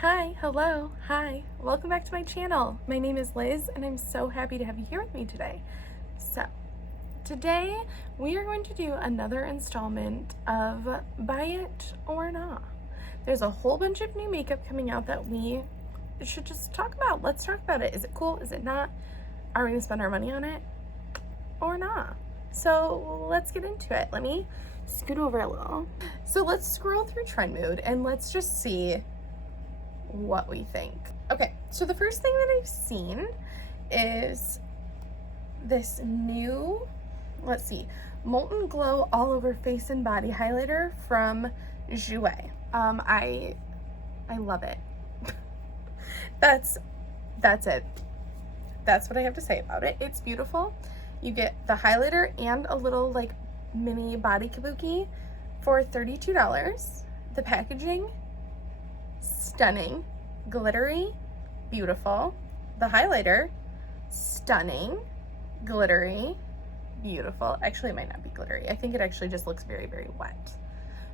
hi, hello, hi. Welcome back to my channel. My name is Liz and I'm so happy to have you here with me today. So, today we are going to do another installment of Buy It or Not. There's a whole bunch of new makeup coming out that we should just talk about. Let's talk about it. Is it cool? Is it not? Are we gonna spend our money on it or not? So let's get into it. Let me scoot over a little. So let's scroll through Trend Mood and let's just see what we think. Okay, so the first thing that I've seen is this new, let's see, Molten Glow All Over Face and Body Highlighter from Jouer. I love it. That's it. That's what I have to say about it. It's beautiful. You get the highlighter and a little like mini body kabuki for $32. The packaging, stunning, glittery, beautiful. The highlighter, stunning, glittery, beautiful. Actually, it might not be glittery. I think it actually just looks very, very wet,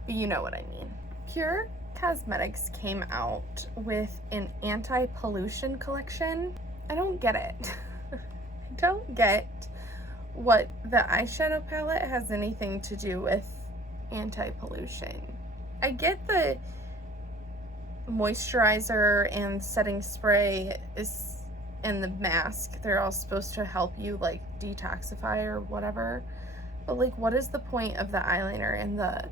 but you know what I mean. Pure Cosmetics came out with an anti-pollution collection. I don't get it. I don't get what the eyeshadow palette has anything to do with anti-pollution. I get the moisturizer and setting spray is and the mask, they're all supposed to help you like detoxify or whatever, but like what is the point of the eyeliner and the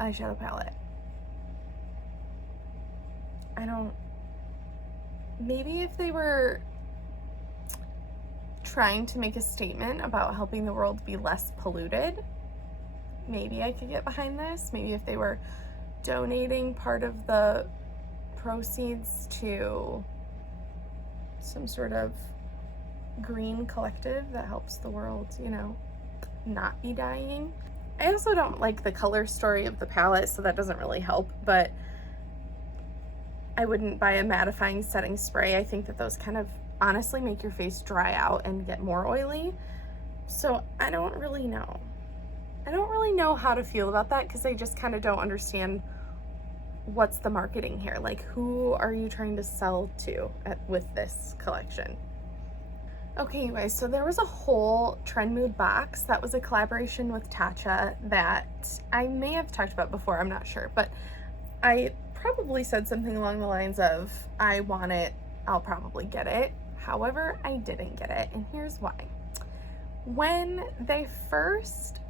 eyeshadow palette? Maybe if they were trying to make a statement about helping the world be less polluted, maybe I could get behind this. Maybe if they were donating part of the proceeds to some sort of green collective that helps the world, you know, not be dying. I also don't like the color story of the palette, so that doesn't really help, but I wouldn't buy a mattifying setting spray. I think that those kind of honestly make your face dry out and get more oily. So I don't really know. I don't really know how to feel about that because I just kind of don't understand what's the marketing here. Like, who are you trying to sell to with this collection? Okay, you guys, so there was a whole Trend Mood box that was a collaboration with Tatcha that I may have talked about before, I'm not sure, but I probably said something along the lines of, I want it, I'll probably get it. However, I didn't get it, and here's why. When they first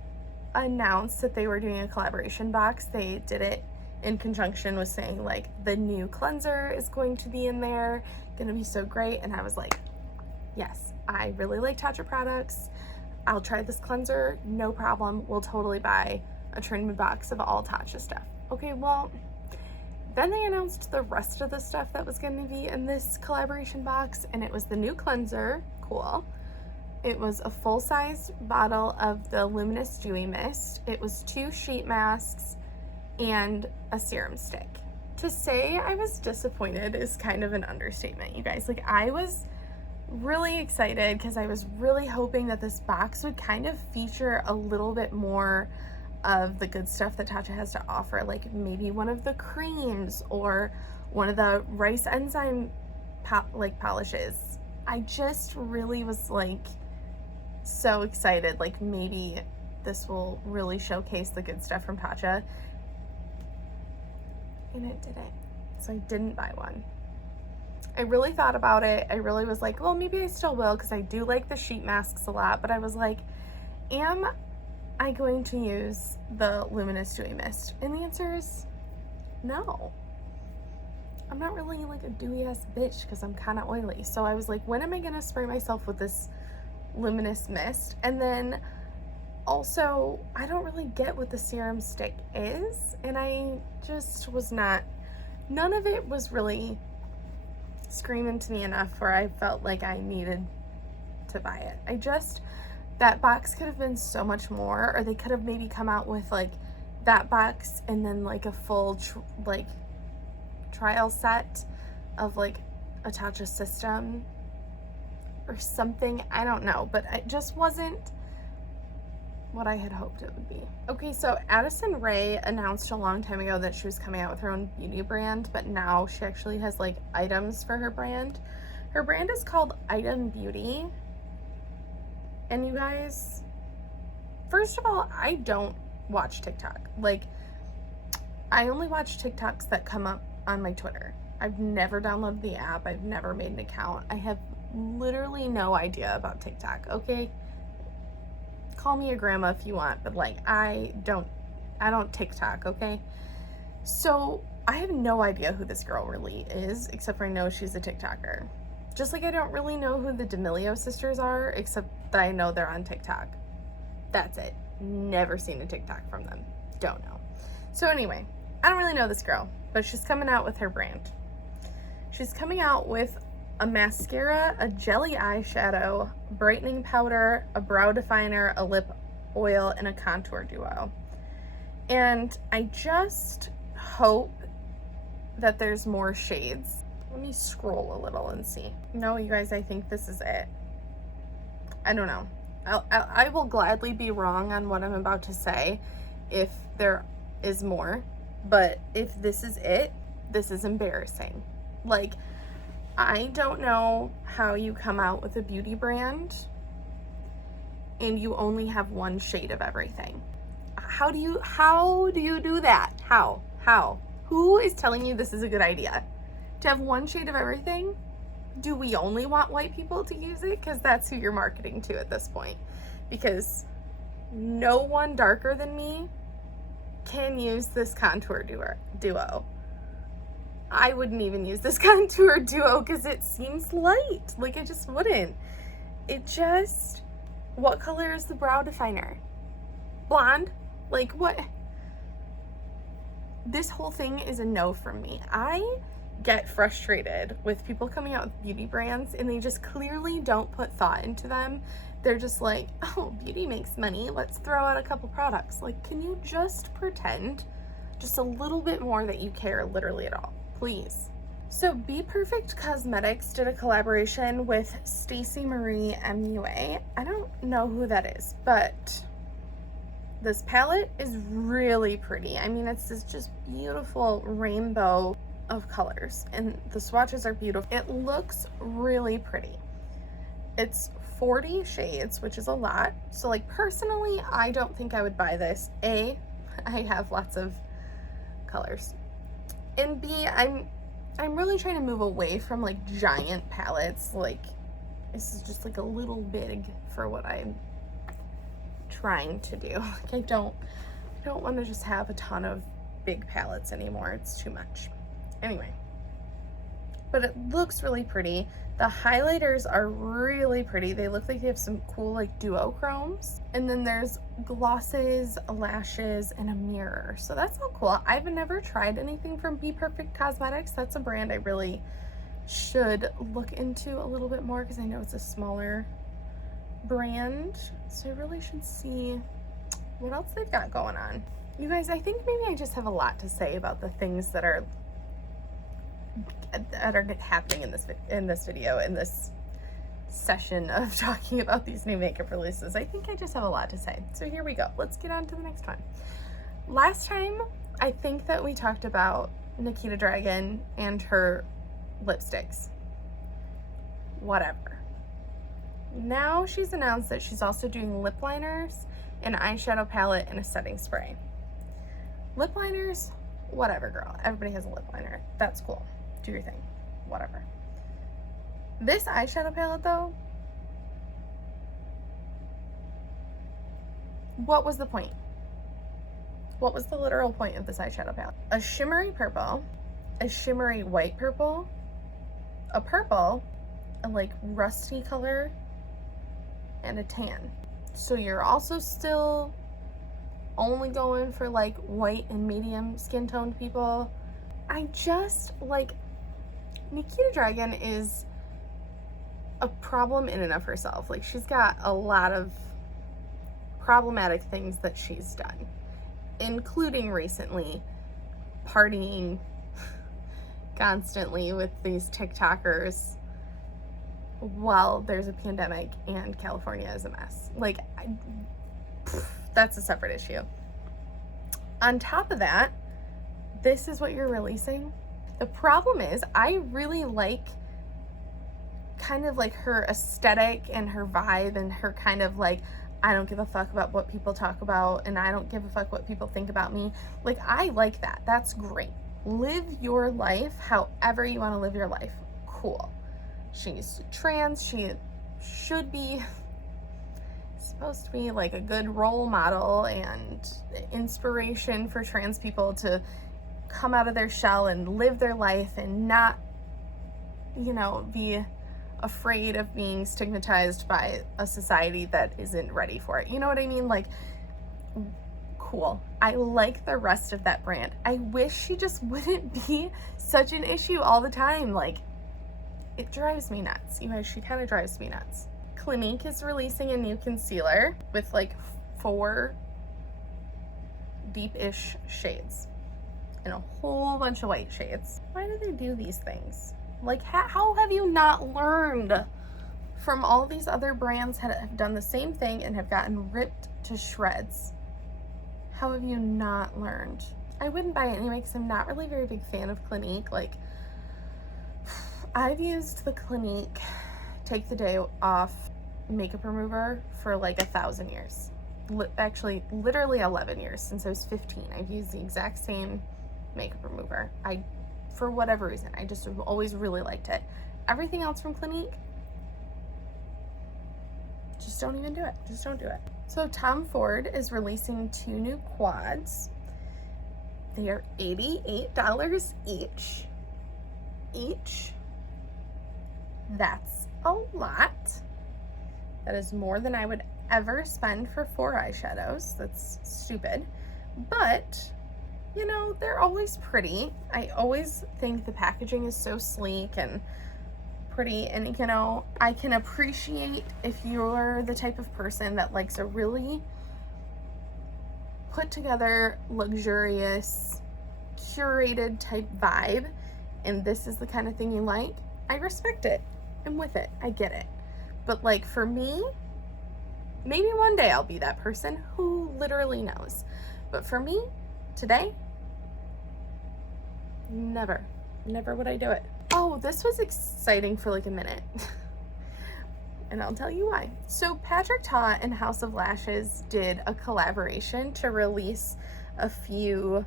announced that they were doing a collaboration box, they did it in conjunction with saying like the new cleanser is going to be in there, gonna be so great, and I was like, yes, I really like Tatcha products, I'll try this cleanser, no problem, we'll totally buy a Trend Mood box of all Tatcha stuff. Okay, well, then they announced the rest of the stuff that was going to be in this collaboration box, and it was the new cleanser, cool. It was a full-size bottle of the Luminous Dewy Mist. It was 2 sheet masks and a serum stick. To say I was disappointed is kind of an understatement, you guys. Like, I was really excited because I was really hoping that this box would kind of feature a little bit more of the good stuff that Tatcha has to offer, like maybe one of the creams or one of the rice enzyme polishes. I just really was like so excited, like maybe this will really showcase the good stuff from Tatcha, and it didn't. So I didn't buy one. I really thought about it. I really was like, well, maybe I still will because I do like the sheet masks a lot, but I was like, am I going to use the Luminous Dewy Mist? And the answer is no. I'm not really like a dewy ass bitch because I'm kind of oily. So I was like, when am I gonna spray myself with this Luminous Mist? And then also, I don't really get what the serum stick is, and I just was not, none of it was really screaming to me enough where I felt like I needed to buy it. That box could have been so much more, or they could have maybe come out with like that box and then like a full trial set of like a Tatcha system or something. I don't know, but it just wasn't what I had hoped it would be. Okay, so Addison Rae announced a long time ago that she was coming out with her own beauty brand, but now she actually has like items for her brand. Her brand is called Item Beauty. And you guys, first of all, I don't watch TikTok. Like, I only watch TikToks that come up on my Twitter. I've never downloaded the app. I've never made an account. I have literally no idea about TikTok, okay? Call me a grandma if you want, but like, I don't TikTok, okay? So I have no idea who this girl really is, except for I know she's a TikToker. Just like I don't really know who the D'Amelio sisters are, except that I know they're on TikTok. That's it. Never seen a TikTok from them. Don't know. So anyway, I don't really know this girl, but she's coming out with her brand. She's coming out with a mascara, a jelly eyeshadow, brightening powder, a brow definer, a lip oil, and a contour duo. And I just hope that there's more shades. Let me scroll a little and see. No, you guys, I think this is it. I don't know. I will gladly be wrong on what I'm about to say if there is more, but if this is it, this is embarrassing. Like, I don't know how you come out with a beauty brand and you only have one shade of everything. How do you do that? How? Who is telling you this is a good idea? To have one shade of everything? Do we only want white people to use it? Because that's who you're marketing to at this point. Because no one darker than me can use this contour duo. I wouldn't even use this contour duo because it seems light. Like, it just wouldn't. What color is the brow definer? Blonde? Like, what? This whole thing is a no from me. I get frustrated with people coming out with beauty brands and they just clearly don't put thought into them. They're just like, oh, beauty makes money. Let's throw out a couple products. Like, can you just pretend just a little bit more that you care literally at all? Please. So Be Perfect Cosmetics did a collaboration with Stacey Marie MUA. I don't know who that is, but this palette is really pretty. I mean, it's this just beautiful rainbow of colors and the swatches are beautiful. It looks really pretty. It's 40 shades, which is a lot. So like, personally, I don't think I would buy this. A, I have lots of colors. And B, I'm really trying to move away from like giant palettes. Like, this is just like a little big for what I'm trying to do. Like, I don't want to just have a ton of big palettes anymore. It's too much. Anyway, but it looks really pretty. The highlighters are really pretty. They look like they have some cool like duochromes. And then there's glosses, lashes, and a mirror. So that's all cool. I've never tried anything from Be Perfect Cosmetics. That's a brand I really should look into a little bit more because I know it's a smaller brand. So I really should see what else they've got going on. You guys, I think maybe I just have a lot to say about the things that are happening in this video, in this session of talking about these new makeup releases. I think I just have a lot to say. So here we go. Let's get on to the next one. Last time, I think that we talked about Nikita Dragun and her lipsticks. Whatever. Now she's announced that she's also doing lip liners, an eyeshadow palette, and a setting spray. Lip liners, whatever, girl. Everybody has a lip liner. That's cool. Do your thing. Whatever. This eyeshadow palette, though, what was the point? What was the literal point of this eyeshadow palette? A shimmery purple, a shimmery white purple, a purple, a like rusty color, and a tan. So you're also still only going for like white and medium skin toned people. I just like, Nikita Dragun is a problem in and of herself. Like, she's got a lot of problematic things that she's done, including recently partying constantly with these TikTokers while there's a pandemic and California is a mess. Like, that's a separate issue. On top of that, this is what you're releasing. The problem is, I really like kind of like her aesthetic and her vibe and her kind of like, I don't give a fuck about what people talk about and I don't give a fuck what people think about me. Like, I like that. That's great. Live your life however you want to live your life. Cool. She's trans. She should be supposed to be like a good role model and inspiration for trans people to come out of their shell and live their life and not, you know, be afraid of being stigmatized by a society that isn't ready for it. You know what I mean? Like, cool. I like the rest of that brand. I wish she just wouldn't be such an issue all the time. Like, it drives me nuts. You guys, she kind of drives me nuts. Clinique is releasing a new concealer with like 4 deep-ish shades and a whole bunch of white shades. Why do they do these things? Like, how have you not learned from all these other brands that have done the same thing and have gotten ripped to shreds? How have you not learned? I wouldn't buy it anyway because I'm not really a very big fan of Clinique. Like, I've used the Clinique Take the Day Off makeup remover for like 1,000 years. Actually, literally 11 years since I was 15. I've used the exact same makeup remover. For whatever reason, I just have always really liked it. Everything else from Clinique, just don't even do it. Just don't do it. So Tom Ford is releasing 2 new quads. They are $88 each. That's a lot. That is more than I would ever spend for 4 eyeshadows. That's stupid. But, you know, they're always pretty. I always think the packaging is so sleek and pretty, and you know, I can appreciate if you're the type of person that likes a really put together, luxurious, curated type vibe, and this is the kind of thing you like. I respect it. I'm with it. I get it. But like, for me, maybe one day I'll be that person, who literally knows. But for me, today, never would I do it. Oh, this was exciting for like a minute. And I'll tell you why. So Patrick Ta and House of Lashes did a collaboration to release a few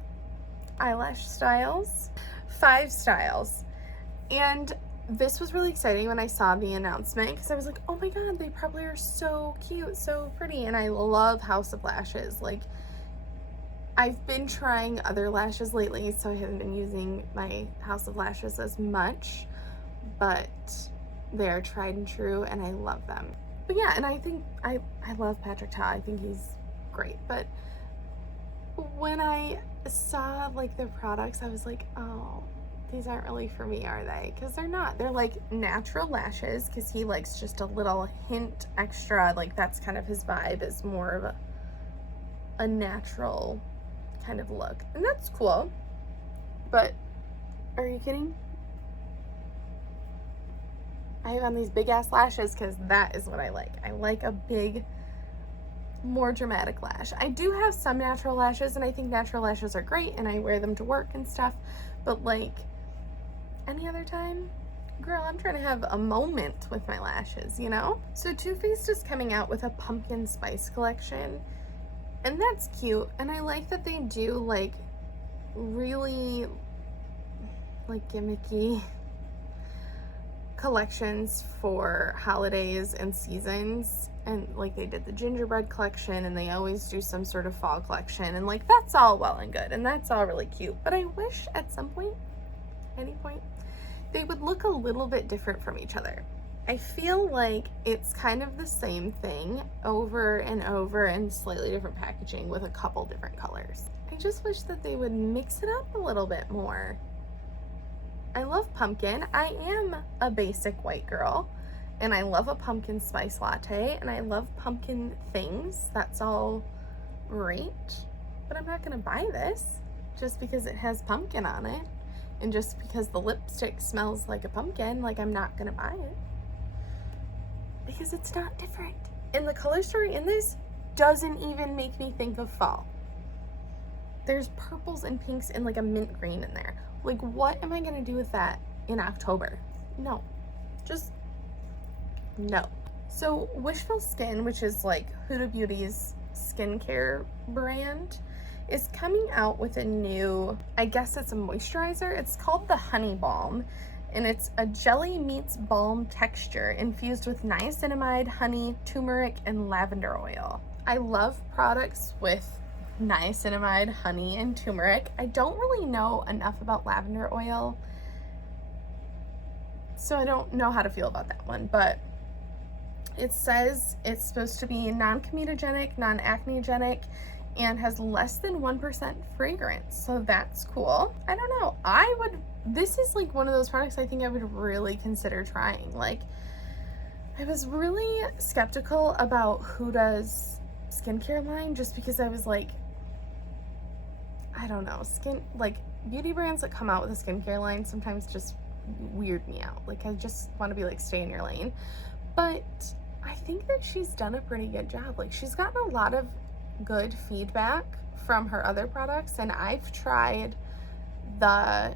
eyelash styles, 5 styles. And this was really exciting when I saw the announcement because I was like, oh my god, they probably are so cute, so pretty. And I love House of Lashes. Like, I've been trying other lashes lately, so I haven't been using my House of Lashes as much, but they are tried and true and I love them. But yeah, and I think I love Patrick Ta. I think he's great. But when I saw like their products, I was like, oh, these aren't really for me, are they? Because they're not. They're like natural lashes, because he likes just a little hint extra. Like, that's kind of his vibe, is more of a natural kind of look. And that's cool. But are you kidding? I have on these big ass lashes because that is what I like. I like a big, more dramatic lash. I do have some natural lashes, and I think natural lashes are great, and I wear them to work and stuff. But like, any other time, girl, I'm trying to have a moment with my lashes, you know? So Too Faced is coming out with a pumpkin spice collection, and that's cute. And I like that they do like really like gimmicky collections for holidays and seasons. And like, they did the gingerbread collection, and they always do some sort of fall collection, and like, that's all well and good, and that's all really cute. But I wish at some point, any point, they would look a little bit different from each other. I feel like it's kind of the same thing over and over in slightly different packaging with a couple different colors. I just wish that they would mix it up a little bit more. I love pumpkin. I am a basic white girl, and I love a pumpkin spice latte, and I love pumpkin things. That's all great, but I'm not gonna buy this just because it has pumpkin on it, and just because the lipstick smells like a pumpkin. Like, I'm not gonna buy it because it's not different. And the color story in this, doesn't even make me think of fall. There's purples and pinks and like a mint green in there. Like, what am I gonna do with that in October? No, just no. So Wishful Skin, which is like Huda Beauty's skincare brand, is coming out with a new, I guess it's a moisturizer. It's called the Honey Balm, and it's a jelly meets balm texture infused with niacinamide, honey, turmeric, and lavender oil. I love products with niacinamide, honey, and turmeric. I don't really know enough about lavender oil, so I don't know how to feel about that one, but it says it's supposed to be non-comedogenic, non-acnegenic, and has less than 1% fragrance, so that's cool. I don't know, this is like one of those products I think I would really consider trying. Like, I was really skeptical about Huda's skincare line just because I was like, I don't know, beauty brands that come out with a skincare line sometimes just weird me out. Like, I just want to be like, stay in your lane. But I think that she's done a pretty good job. Like, she's gotten a lot of good feedback from her other products, and I've tried the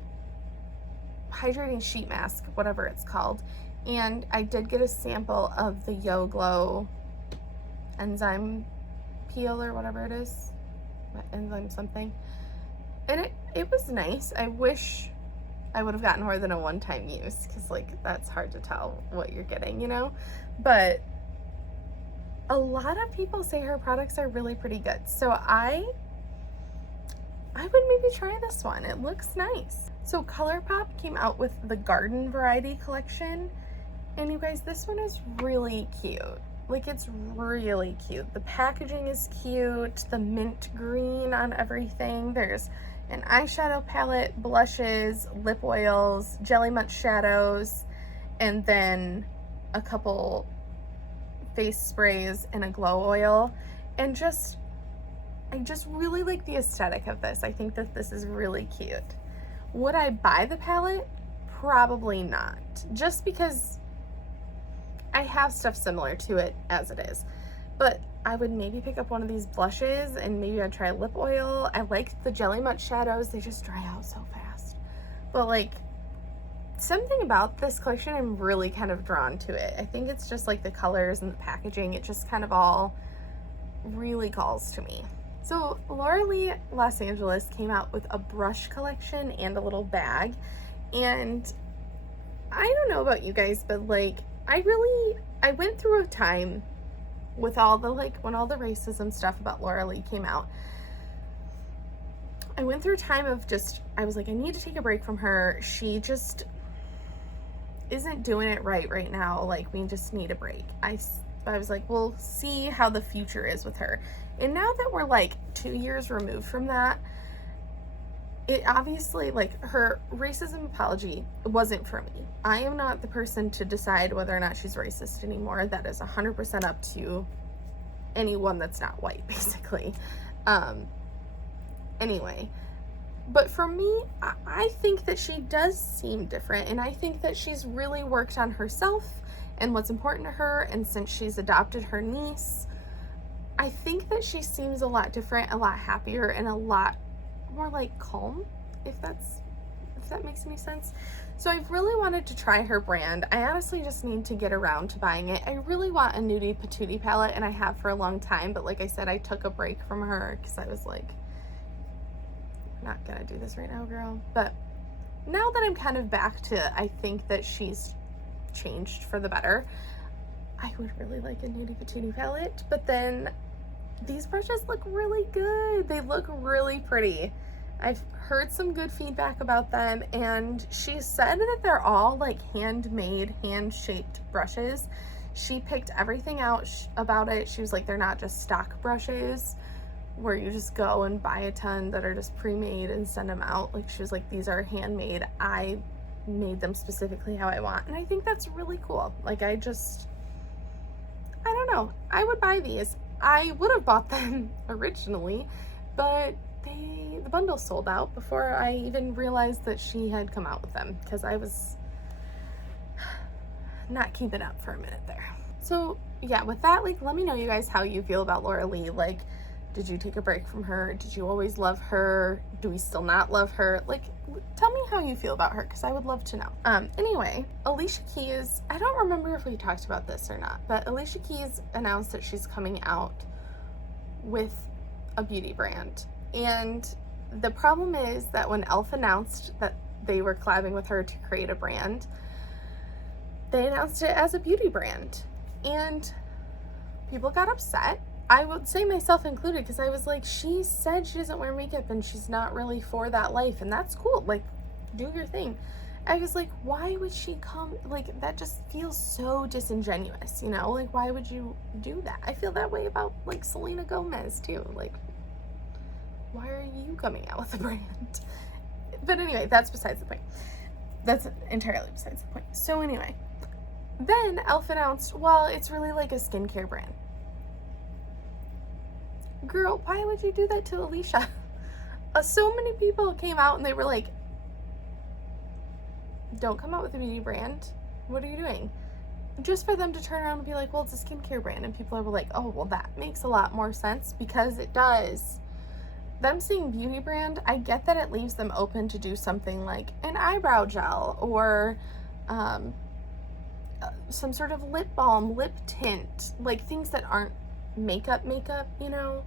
hydrating sheet mask, whatever it's called, and I did get a sample of the Heeellllloooooo enzyme peel or whatever it is, enzyme something, and it was nice. I wish I would have gotten more than a one-time use, because like, that's hard to tell what you're getting, you know. But a lot of people say her products are really pretty good, so I would maybe try this one. It looks nice. So ColourPop came out with the garden variety collection, and you guys, this one is really cute. Like, it's really cute. The packaging is cute, the mint green on everything. There's an eyeshadow palette, blushes, lip oils, Jelly Much shadows, and then a couple face sprays and a glow oil. And I just really like the aesthetic of this. I think that this is really cute. Would I buy the palette? Probably not, just because I have stuff similar to it as it is. But I would maybe pick up one of these blushes, and maybe I'd try lip oil. I like the Jelly Much shadows. They just dry out so fast. But like, something about this collection, I'm really kind of drawn to it. I think it's just like the colors and the packaging. It just kind of all really calls to me. So Laura Lee Los Angeles came out with a brush collection and a little bag. And I don't know about you guys, but like, I went through a time with all the, like, when all the racism stuff about Laura Lee came out, I went through a time of just, I was like, I need to take a break from her. She just isn't doing it right now. Like, we just need a break. I was like, we'll see how the future is with her. And now that we're like 2 years removed from that, it obviously, like, her racism apology wasn't for me. I am not the person to decide whether or not she's racist anymore. That is 100% up to anyone that's not white, basically. Anyway, but for me, I think that she does seem different, and I think that she's really worked on herself and what's important to her, and since she's adopted her niece, I think that she seems a lot different, a lot happier, and a lot more like calm, if that makes any sense. So I've really wanted to try her brand. I honestly just need to get around to buying it. I really want a Nudie Patootie palette, and I have for a long time, but like I said, I took a break from her because I was like, not gonna do this right now, girl. But now that I'm kind of back to, I think that she's changed for the better, I would really like a Nudie Patootie palette. But then these brushes look really good. They look really pretty. I've heard some good feedback about them, and she said that they're all like handmade, hand-shaped brushes. She picked everything out about it. She was like, they're not just stock brushes where you just go and buy a ton that are just pre-made and send them out. Like, she was like, these are handmade. I made them specifically how I want. And I think that's really cool. Like, I don't know. I would buy these. I would have bought them originally, but the bundle sold out before I even realized that she had come out with them, because I was not keeping up for a minute there. So yeah, with that, like, let me know, you guys, how you feel about Laura Lee. Like, did you take a break from her? Did you always love her? Do we still not love her? Like, tell me how you feel about her, because I would love to know. Anyway, Alicia Keys, I don't remember if we talked about this or not, but Alicia Keys announced that she's coming out with a beauty brand. And the problem is that when e.l.f. announced that they were collabing with her to create a brand, they announced it as a beauty brand. And people got upset. I would say myself included, because I was like, she said she doesn't wear makeup and she's not really for that life, and that's cool. Like, do your thing. I was like, why would she come? Like, that just feels so disingenuous, you know? Like, why would you do that? I feel that way about, like, Selena Gomez, too. Like, why are you coming out with a brand? But anyway, that's besides the point. That's entirely besides the point. So anyway, then e.l.f. announced, well, it's really like a skincare brand. Girl, why would you do that to Alicia? So many people came out and they were like, don't come out with a beauty brand. What are you doing? Just for them to turn around and be like, well, it's a skincare brand. And people are like, oh, well, that makes a lot more sense, because it does. Them saying beauty brand, I get that it leaves them open to do something like an eyebrow gel or some sort of lip balm, lip tint, like things that aren't makeup, you know?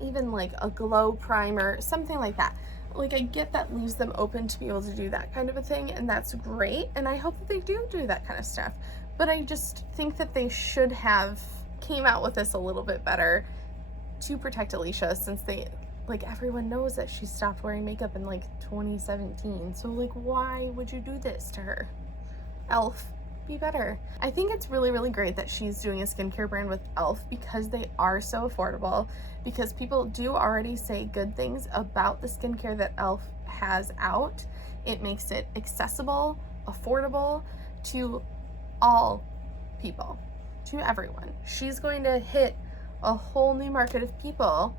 Even like a glow primer, something like that. Like, I get that leaves them open to be able to do that kind of a thing, and that's great, and I hope that they do that kind of stuff. But I just think that they should have came out with this a little bit better to protect Alicia, since they, like, everyone knows that she stopped wearing makeup in like 2017. So like, why would you do this to her? e.l.f., be better. I think it's really, really great that she's doing a skincare brand with e.l.f. because they are so affordable, because people do already say good things about the skincare that e.l.f. has out. It makes it accessible, affordable to all people, to everyone. She's going to hit a whole new market of people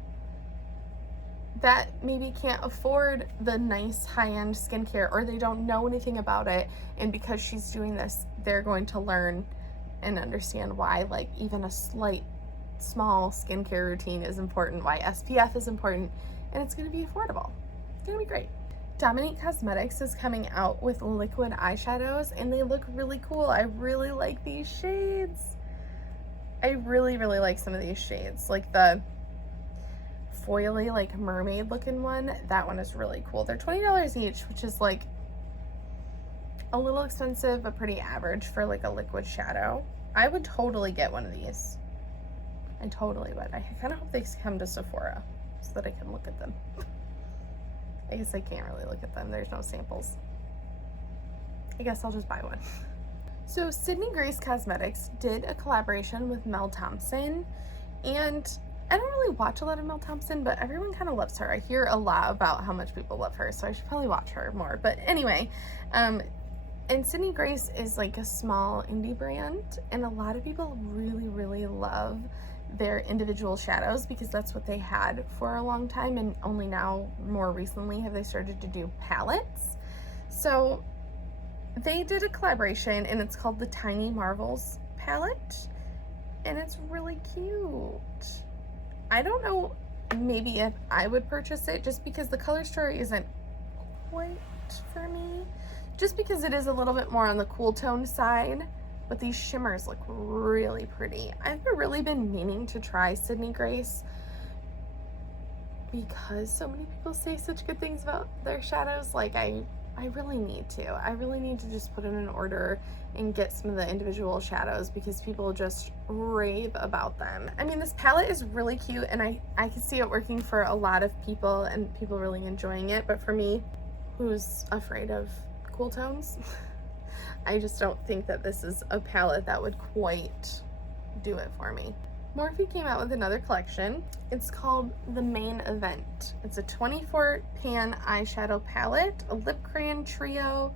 that maybe can't afford the nice high-end skincare, or they don't know anything about it, and because she's doing this, they're going to learn and understand why, like, even a small skincare routine is important, why SPF is important, and it's going to be affordable. It's going to be great. Dominique Cosmetics is coming out with liquid eyeshadows, and they look really cool. I really like these shades. I really, really like some of these shades, like the foily, like, mermaid looking one. That one is really cool. They're $20 each, which is like a little expensive but pretty average for like a liquid shadow. I would totally get one of these. I totally would. I kind of hope they come to Sephora so that I can look at them. I guess I can't really look at them. There's no samples. I guess I'll just buy one. So Sydney Grace Cosmetics did a collaboration with Mel Thompson, and I don't really watch a lot of Mel Thompson, but everyone kind of loves her. I hear a lot about how much people love her, so I should probably watch her more. But anyway, and Sydney Grace is like a small indie brand, and a lot of people really, really love their individual shadows, because that's what they had for a long time, and only now, more recently, have they started to do palettes. So they did a collaboration, and it's called the Tiny Marvels palette, and it's really cute. I don't know maybe if I would purchase it, just because the color story isn't quite for me, just because it is a little bit more on the cool tone side, but these shimmers look really pretty. I've really been meaning to try Sydney Grace because so many people say such good things about their shadows. Like, I really need to. I really need to just put in an order and get some of the individual shadows, because people just rave about them. I mean, this palette is really cute, and I can see it working for a lot of people and people really enjoying it, but for me, who's afraid of cool tones, I just don't think that this is a palette that would quite do it for me. Morphe came out with another collection. It's called The Main Event. It's a 24 pan eyeshadow palette, a lip crayon trio,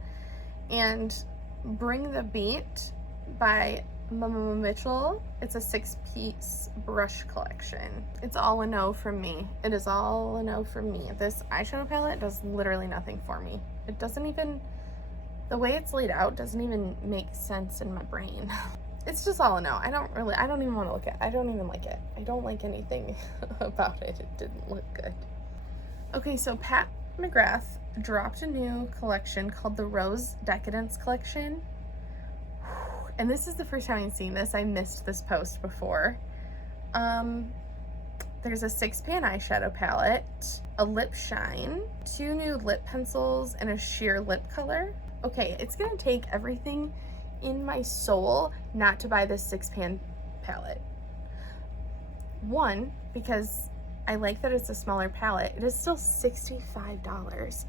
and Bring the Beat by Mama Mitchell. It's a 6-piece brush collection. It's all a no from me. It is all a no from me. This eyeshadow palette does literally nothing for me. It doesn't even, the way it's laid out doesn't even make sense in my brain. it's just all a no. I don't even want to look at it. I don't even like it. I don't like anything about it. It didn't look good. Okay, so Pat McGrath dropped a new collection called the Rose Decadence Collection. And this is the first time I've seen this. I missed this post before. There's a 6-pan eyeshadow palette, a lip shine, 2 new lip pencils, and a sheer lip color. Okay, it's gonna take everything in my soul not to buy this 6-pan palette. One, because I like that it's a smaller palette. It is still $65.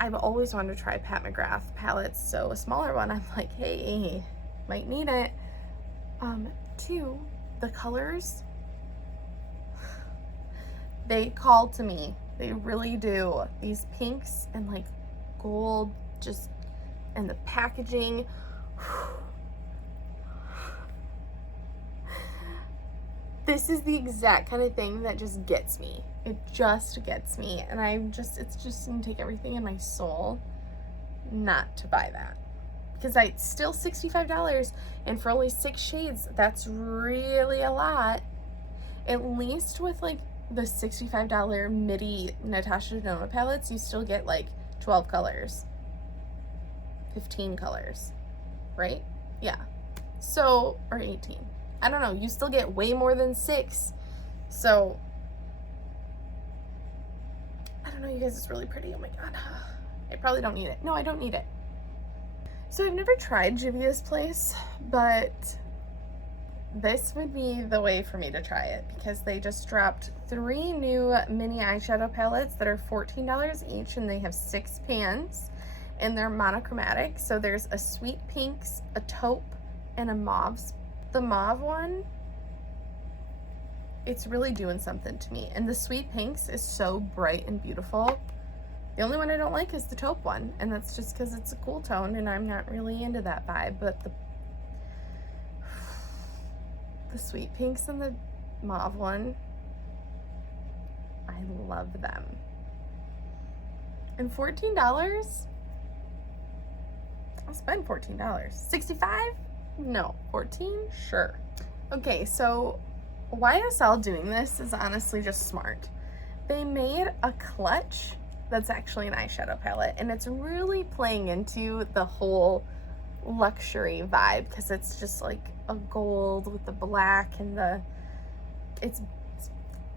I've always wanted to try Pat McGrath palettes, so a smaller one, I'm like, hey, might need it. 2, the colors, they call to me. They really do. These pinks and like gold, just, and the packaging. This is the exact kind of thing that just gets me. It just gets me. And it's just gonna take everything in my soul not to buy that. Because it's still $65, and for only 6 shades, that's really a lot. At least with like the $65 MIDI Natasha Denona palettes, you still get like 12 colors, 15 colors, right? Yeah. So, or 18. I don't know. You still get way more than 6. So, I don't know, you guys, it's really pretty. Oh my God. I probably don't need it. No, I don't need it. So I've never tried Juvia's Place, but this would be the way for me to try it, because they just dropped 3 new mini eyeshadow palettes that are $14 each, and they have 6 pans, and they're monochromatic. So there's a sweet pinks, a taupe, and a mauves. The mauve one, it's really doing something to me, and the sweet pinks is so bright and beautiful. The only one I don't like is the taupe one, and that's just because it's a cool tone, and I'm not really into that vibe, but the sweet pinks and the mauve one, I love them. And $14? I'll spend $14. $65? No. 14? Sure. Okay, so YSL doing this is honestly just smart. They made a clutch that's actually an eyeshadow palette, and it's really playing into the whole luxury vibe, because it's just like a gold with the black and it's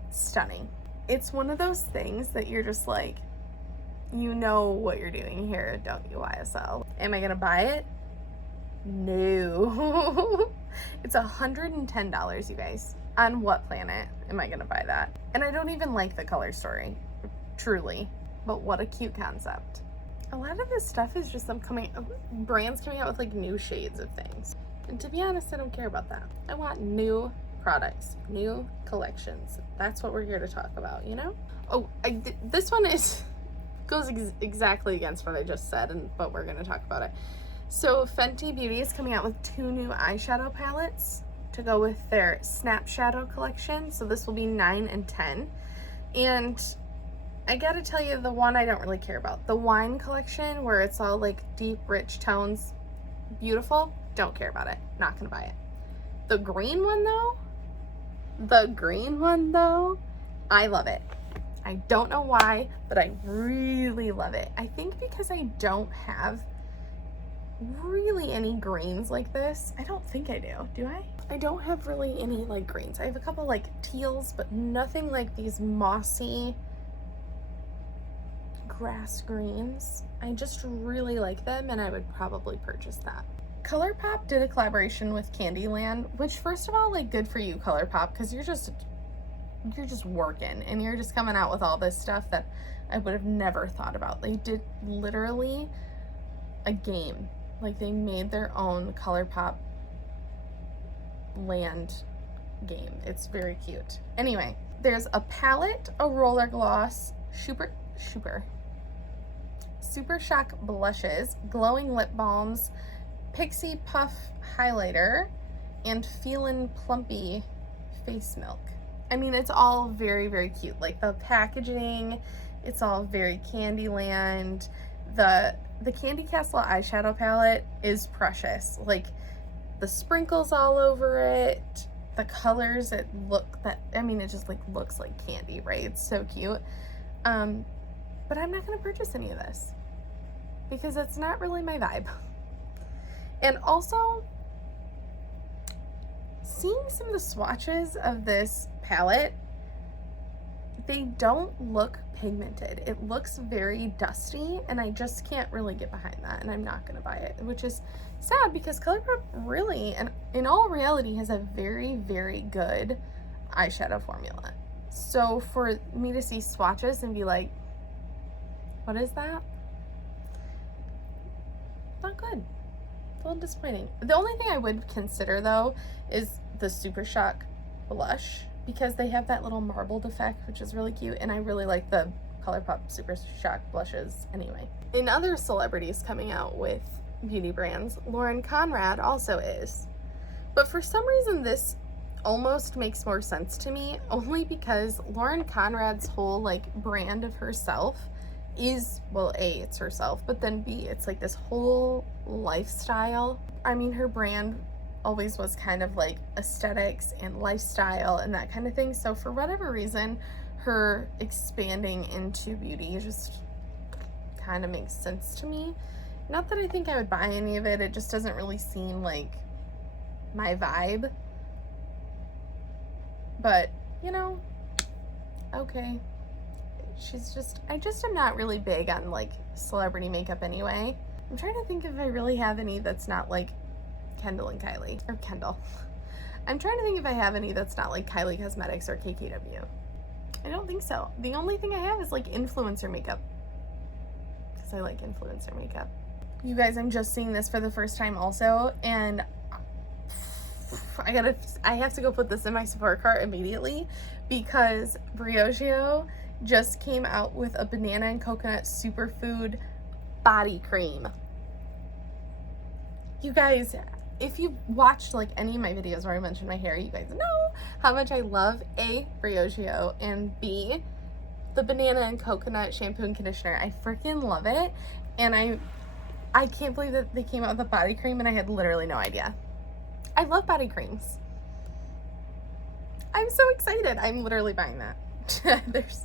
stunning. It's one of those things that you're just like, you know what you're doing here, don't you, YSL? Am I gonna buy it? No. It's $110, you guys. On what planet am I gonna buy that? And I don't even like the color story, truly. But what a cute concept. A lot of this stuff is just brands coming out with like new shades of things. And to be honest, I don't care about that. I want new products, new collections. That's what we're here to talk about, you know? Oh, this one goes exactly against what I just said, but we're gonna talk about it. So Fenty Beauty is coming out with 2 new eyeshadow palettes to go with their Snap Shadow collection. So this will be 9 and 10. And I gotta tell you, the one I don't really care about. The Wine collection, where it's all like deep, rich tones, beautiful, don't care about it. Not gonna buy it. The green one though, I love it. I don't know why, but I really love it. I think because I don't have really any greens like this. I don't think I do I? I don't have really any like greens. I have a couple like teals, but nothing like these mossy grass greens. I just really like them, and I would probably purchase that. ColourPop did a collaboration with Candyland, which, first of all, like, good for you, ColourPop, because you're just working, and you're just coming out with all this stuff that I would have never thought about. They did literally a game. Like, they made their own ColourPop land game. It's very cute. Anyway, there's a palette, a roller gloss, Super Shock blushes, glowing lip balms, Pixie Puff highlighter, and Feelin' Plumpy face milk. I mean, it's all very, very cute. Like, the packaging, it's all very Candyland. The Candy Castle eyeshadow palette is precious. Like, the sprinkles all over it, the colors, it just like looks like candy, right? It's so cute. But I'm not going to purchase any of this because it's not really my vibe. And also, seeing some of the swatches of this palette, they don't look pigmented. It looks very dusty, and I just can't really get behind that, and I'm not going to buy it, which is sad because ColourPop really, and in all reality, has a very, very good eyeshadow formula. So for me to see swatches and be like, what is that? Not good. A little disappointing. The only thing I would consider, though, is the Super Shock blush, because they have that little marbled effect, which is really cute, and I really like the ColourPop Super Shock blushes anyway. In other celebrities coming out with beauty brands, Lauren Conrad also is. But for some reason, this almost makes more sense to me, only because Lauren Conrad's whole, like, brand of herself is, well, A, it's herself, but then B, it's like this whole lifestyle. I mean, her brand always was kind of like aesthetics and lifestyle and that kind of thing. So for whatever reason, her expanding into beauty just kind of makes sense to me. Not that I think I would buy any of it. It just doesn't really seem like my vibe. But, you know, okay. I just am not really big on, like, celebrity makeup anyway. I'm trying to think if I really have any that's not, like, Kendall and Kylie. Or Kendall. I'm trying to think if I have any that's not, like, Kylie Cosmetics or KKW. I don't think so. The only thing I have is, like, influencer makeup. Because I like influencer makeup. You guys, I'm just seeing this for the first time also, and I have to go put this in my Sephora cart immediately, because Briogeo just came out with a banana and coconut superfood body cream. You guys, if you've watched like any of my videos where I mention my hair, you guys know how much I love A, Briogeo, and B, the banana and coconut shampoo and conditioner. I freaking love it, and I can't believe that they came out with a body cream and I had literally no idea. I love body creams. I'm so excited. I'm literally buying that. There's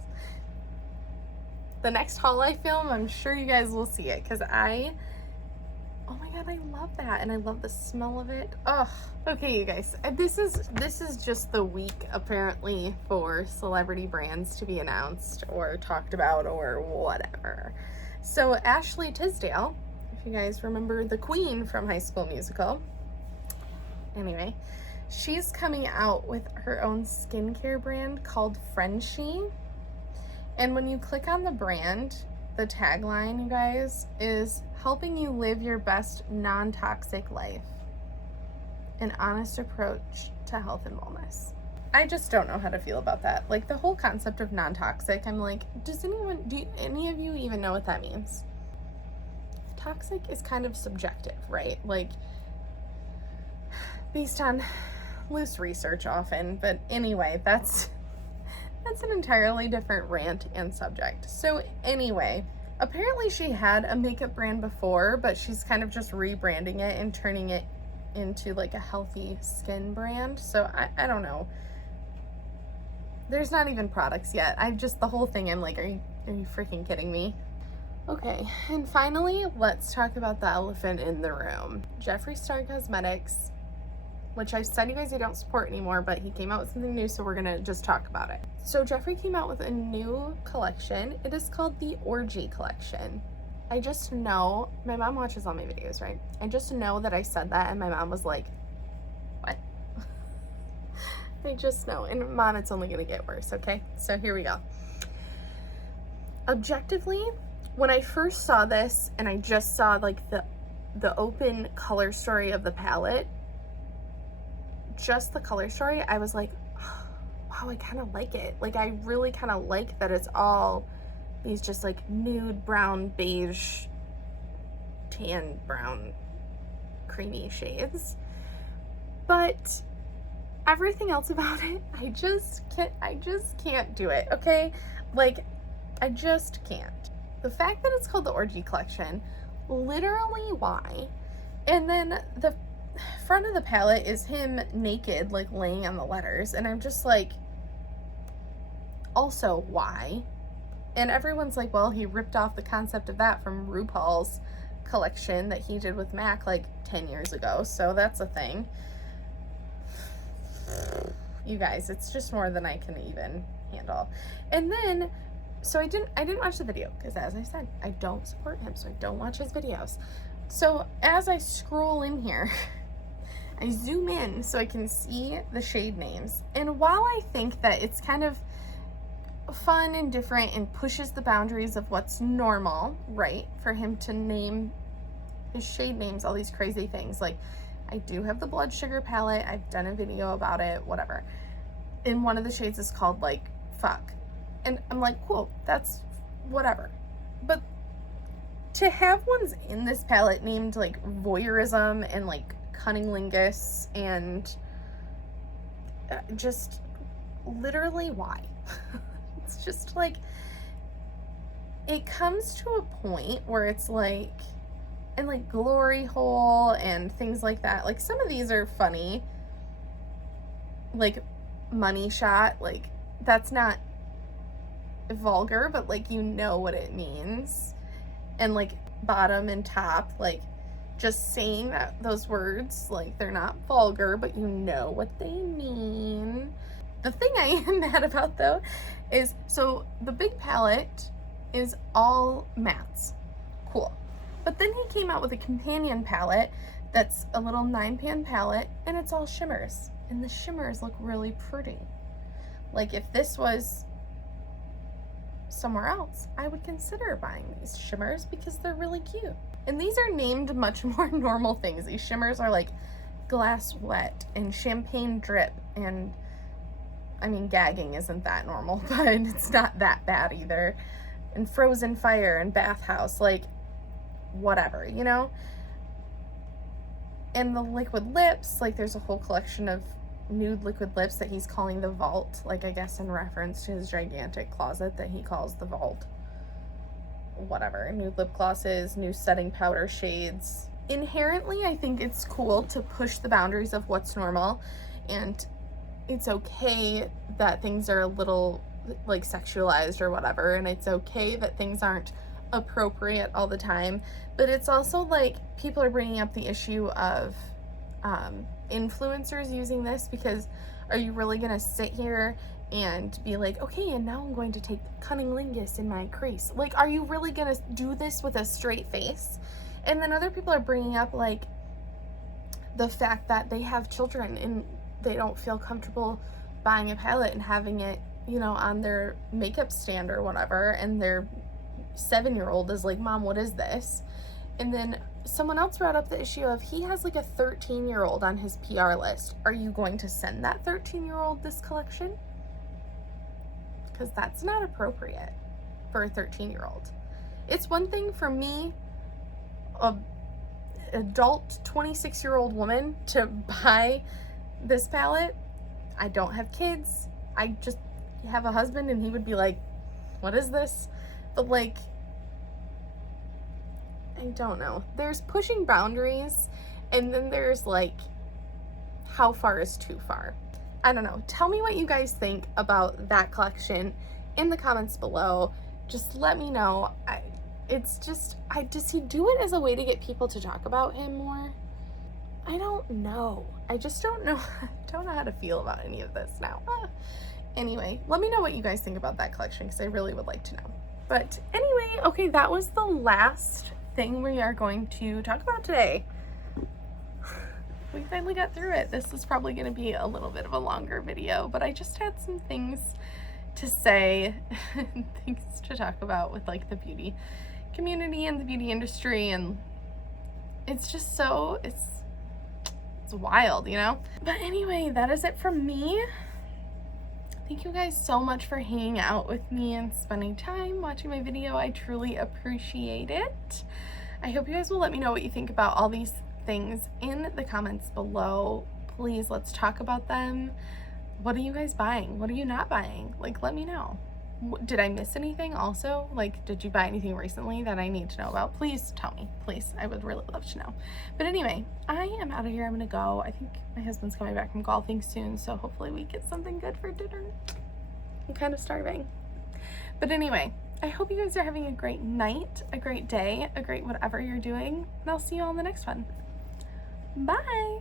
the next haul I film, I'm sure you guys will see it, because oh my god, I love that, and I love the smell of it. Oh, okay, you guys, this is just the week apparently for celebrity brands to be announced or talked about or whatever. So Ashley Tisdale, if you guys remember the Queen from High School Musical, anyway, she's coming out with her own skincare brand called Friendshie. And when you click on the brand, the tagline, you guys, is helping you live your best non-toxic life. An honest approach to health and wellness. I just don't know how to feel about that. Like, the whole concept of non-toxic, I'm like, do any of you even know what that means? Toxic is kind of subjective, right? Like, based on loose research often, but anyway, that's an entirely different rant and subject. So anyway, apparently she had a makeup brand before, but she's kind of just rebranding it and turning it into like a healthy skin brand. So I don't know. There's not even products yet. The whole thing, I'm like, are you freaking kidding me? Okay, and finally, let's talk about the elephant in the room. Jeffree Star Cosmetics, which I said, you guys, I don't support anymore, but he came out with something new, so we're gonna just talk about it. So Jeffree came out with a new collection. It is called the Orgy Collection. I just know, my mom watches all my videos, right? I just know that I said that, and my mom was like, what? I just know. And Mom, it's only gonna get worse, okay? So here we go. Objectively, when I first saw this, and I just saw like the open color story of the palette, just the color story, I was like, oh, wow, I kind of like it. Like, I really kind of like that it's all these just like nude brown, beige, tan brown, creamy shades. But everything else about it, I just can't do it, okay? Like, I just can't. The fact that it's called the Orgy Collection, literally why? And then front of the palette is him naked, like laying on the letters, and I'm just like, also, why? And everyone's like, well, he ripped off the concept of that from RuPaul's collection that he did with MAC like 10 years ago, so that's a thing. You guys, it's just more than I can even handle. And then, so I didn't watch the video, because as I said, I don't support him, so I don't watch his videos. So as I scroll in here, I zoom in so I can see the shade names. And while I think that it's kind of fun and different and pushes the boundaries of what's normal, right, for him to name his shade names all these crazy things, like I do have the blood sugar palette, I've done a video about it, whatever, and one of the shades is called like fuck, and I'm like, cool, that's whatever. But to have ones in this palette named like voyeurism and like cunnilingus and just literally why? It's just like, it comes to a point where it's like, and like glory hole and things like that. Like some of these are funny, like money shot, like that's not vulgar, but like you know what it means. And like bottom and top, like just saying that those words, like they're not vulgar, but you know what they mean. The thing I am mad about though is, so the big palette is all mattes, cool. But then he came out with a companion palette that's a little 9-pan palette, and it's all shimmers, and the shimmers look really pretty. Like if this was somewhere else, I would consider buying these shimmers because they're really cute. And these are named much more normal things. These shimmers are like glass wet and champagne drip, and I mean, gagging isn't that normal, but it's not that bad either. And frozen fire and bathhouse, like whatever, you know? And the liquid lips, like there's a whole collection of nude liquid lips that he's calling the vault, like I guess in reference to his gigantic closet that he calls the vault. Whatever, nude lip glosses, new setting powder shades. Inherently, I think it's cool to push the boundaries of what's normal, and it's okay that things are a little like sexualized or whatever, and it's okay that things aren't appropriate all the time, but it's also like people are bringing up the issue of influencers using this, because are you really gonna sit here and be like, okay, and now I'm going to take cunnilingus in my crease? Like, are you really gonna do this with a straight face? And then other people are bringing up like the fact that they have children and they don't feel comfortable buying a palette and having it, you know, on their makeup stand or whatever, and their 7-year-old is like, Mom, what is this? And then someone else brought up the issue of he has like a 13-year-old on his PR list. Are you going to send that 13-year-old this collection? Because that's not appropriate for a 13-year-old. It's one thing for me, a adult 26-year-old woman, to buy this palette. I don't have kids. I just have a husband, and he would be like, what is this? But like, I don't know. There's pushing boundaries, and then there's like, how far is too far? I don't know. Tell me what you guys think about that collection in the comments below. Just let me know. Does he do it as a way to get people to talk about him more? I don't know. I just don't know. Don't know how to feel about any of this now. Anyway, let me know what you guys think about that collection, because I really would like to know. But anyway, okay, that was the last thing we are going to talk about today. We finally got through it. This is probably going to be a little bit of a longer video, but I just had some things to say and things to talk about with like the beauty community and the beauty industry, and it's just so, it's wild, you know? But anyway, that is it from me. Thank you guys so much for hanging out with me and spending time watching my video. I truly appreciate it. I hope you guys will let me know what you think about all these things in the comments below. Please, let's talk about them. What are you guys buying? What are you not buying? Like, let me know. Did I miss anything also? Like, did you buy anything recently that I need to know about? Please tell me, please. I would really love to know. But anyway, I am out of here. I'm gonna go. I think my husband's coming back from golfing soon, so hopefully we get something good for dinner. I'm kind of starving. But anyway, I hope you guys are having a great night, a great day, a great whatever you're doing, and I'll see you all in the next one. Bye!